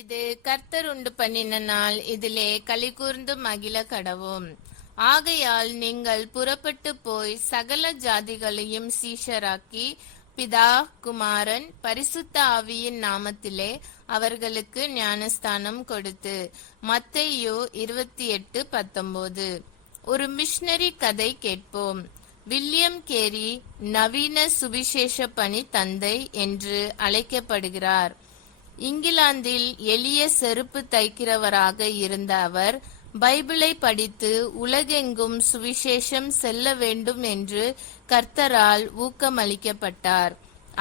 இது கர்த்தர் உண்டு பண்ணின நாள், இதிலே களிகூர்ந்து மகிழ கடவோம். ஆகையால் நீங்கள் புறப்பட்டு போய் சகல ஜாதிகளையும் சீஷராக்கி, பிதா குமாரன் பரிசுத்த ஆவியின் நாமத்திலே அவர்களுக்கு ஞானஸ்தானம் கொடுத்து. மத்தேயு 28:19. ஒரு மிஷனரி கதை கேட்போம். வில்லியம் கேரி நவீன சுவிசேஷ பணி தந்தை என்று அழைக்கப்படுகிறார். இங்கிலாந்தில் எளிய செருப்பு தைக்கிறவராக இருந்த அவர் பைபிளை படித்து உலகெங்கும் சுவிசேஷம் செல்ல வேண்டும் என்று கர்த்தரால் ஊக்கமளிக்கப்பட்டார்.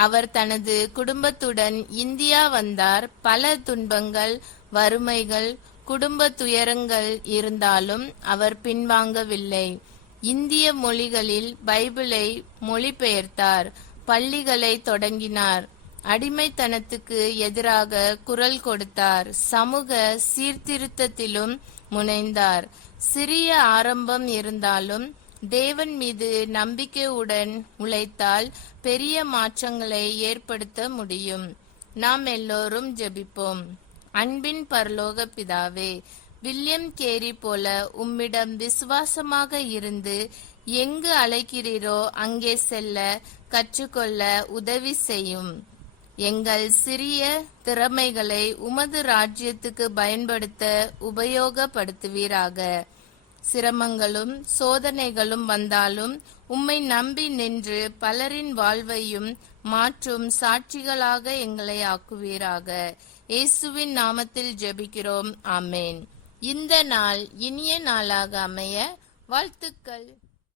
அவர் தனது குடும்பத்துடன் இந்தியா வந்தார். பல துன்பங்கள், வறுமைகள், குடும்ப துயரங்கள் இருந்தாலும் அவர் பின்வாங்கவில்லை. இந்திய மொழிகளில் பைபிளை மொழிபெயர்த்தார். பள்ளிகளை தொடங்கினார். அடிமைத்தனத்துக்கு எதிராக குரல் கொடுத்தார். சமூக சீர்திருத்தத்திலும் முனைந்தார். சிறிய ஆரம்பம் இருந்தாலும் தேவன் மீது நம்பிக்கையுடன் உழைத்தால் பெரிய மாற்றங்களை ஏற்படுத்த முடியும். நாம் எல்லோரும் ஜெபிப்போம். அன்பின் பரலோக பிதாவே, வில்லியம் கேரி போல உம்மிடம் விசுவாசமாக இருந்து எங்கு அழைக்கிறீரோ அங்கே செல்ல கற்றுக்கொள்ள உதவி செய்யும். எங்கள் சிறிய திறமைகளை உமது ராஜ்யத்துக்கு பயன்படுத்த உபயோகப்படுத்துவீராக. சிரமங்களும் சோதனைகளும் வந்தாலும் உம்மை நம்பி நின்று பலரின் வாழ்வையும் மாற்றும் சாட்சிகளாக எங்களை ஆக்குவீராக. இயேசுவின் நாமத்தில் ஜெபிக்கிறோம். ஆமேன். இந்த நாள் இனிய நாளாக அமைய வாழ்த்துக்கள்.